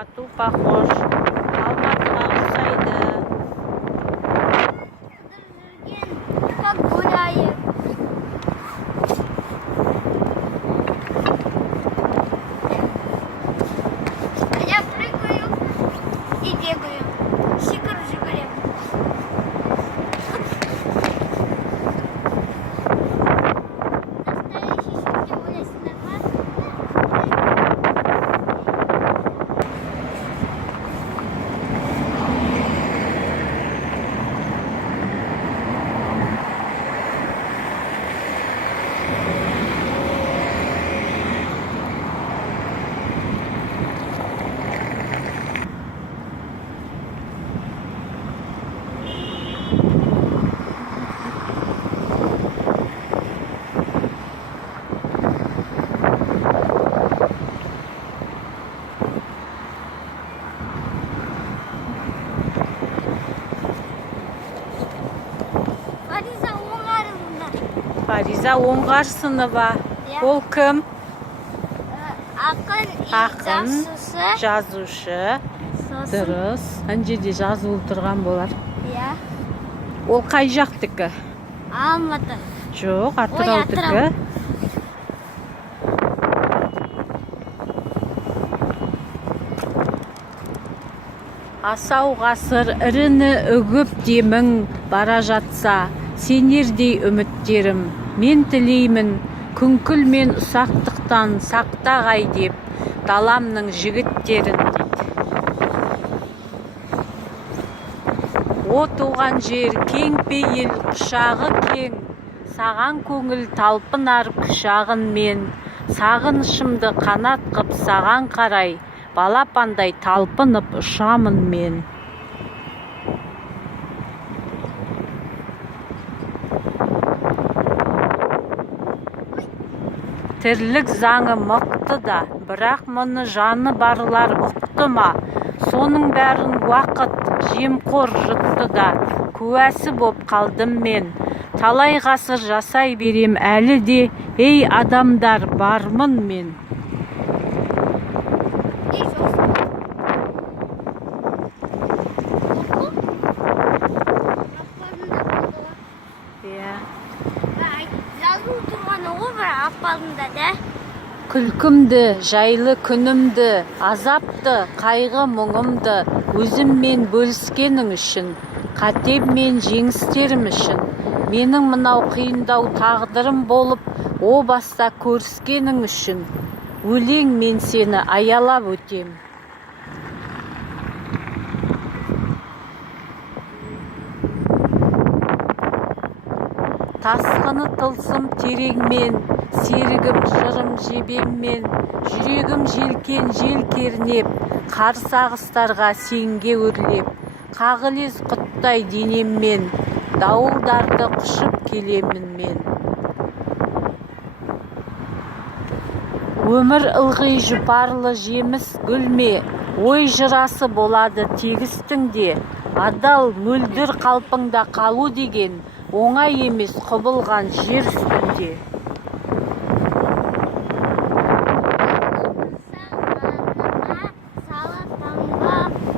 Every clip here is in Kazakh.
Алмату похож. Алматыға ұқсайды. Как гуляем. Я прыгаю и бегаю. Сикар-жигарем. Настоящий шутки Оля Снегова. Фариза Оңғарова. Фариза Оңғарсынова. Ол кім? Ақын, жазушы. сосын. Дұрыс. Ана жерде жазылып тұрған болар. Иә. Ол қай жақтікі? Алматы. Жоқ, Атыраудікі. Асау ғасыр іріні үгіп демің бара жатса, сенердей үміттерім, мен тілеймін, күңкіл мен ұсақтықтан сақтағай деп, даламның жігіттерін дейді. О туған жер кең пейіл, құшағы кең, саған көңіл талпынар құшағын мен, сағынышымды қанат қып саған қарай, балапандай талпынып ұшамын мен. Тірлік заңы мықты да, бірақ мұны жаны барлар ұқты ма? Соның бәрін уақыт жемқор жұтты да, куәсі боп қалдым мен. Талай ғасыр жасай берем әлі де, ей адамдар, бармын мен. Жазылып тұрғаны ғой бір апалында да. Күлкімді, жайлы күнімді, азапты, қайғы мұңымды өзіммен бөліскенің үшін, қатем мен жеңістерім үшін, менің мынау қиындау тағдырым болып, о баста көріскенің үшін, өлең мен сені аялап өтем. Тасқыны тылсым тереңмен, серігім жырым жебеммен, жүрегім желкен жел кернеп, қарсы ағыстарға сенге өрлеп, қағылез құттай денеммен, дауылдарды құшып келемін мен. Өмір ылғи жұпарлы жеміс гүлме, ой жырасы болады тегістің де, адал мөлдір қалпыңда қалу деген, оңай емес құбылған жер үстінде.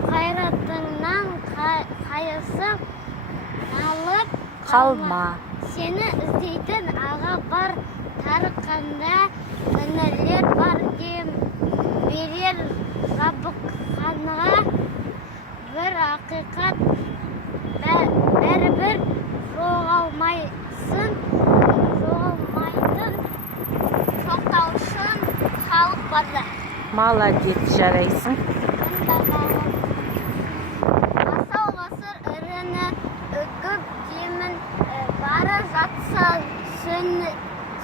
Қайратыңнан қайысып алып Қалма. Сені іздейтін аға бар, тарыққанда інілер бар дем берер жабыққанға бір ақиқат бәрібір жоғалмайтын тоқтаушын халық барды. Молодец, жарайсың. Асау ғасыр іріні үгіп демін бара жатса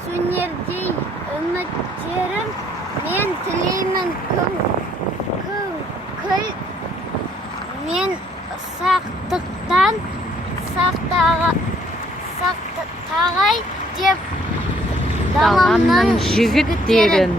сөнердей үміттерім, мен тілеймін күңкіл мен сақтықтан сақтағай деп, даламның жігіттерін.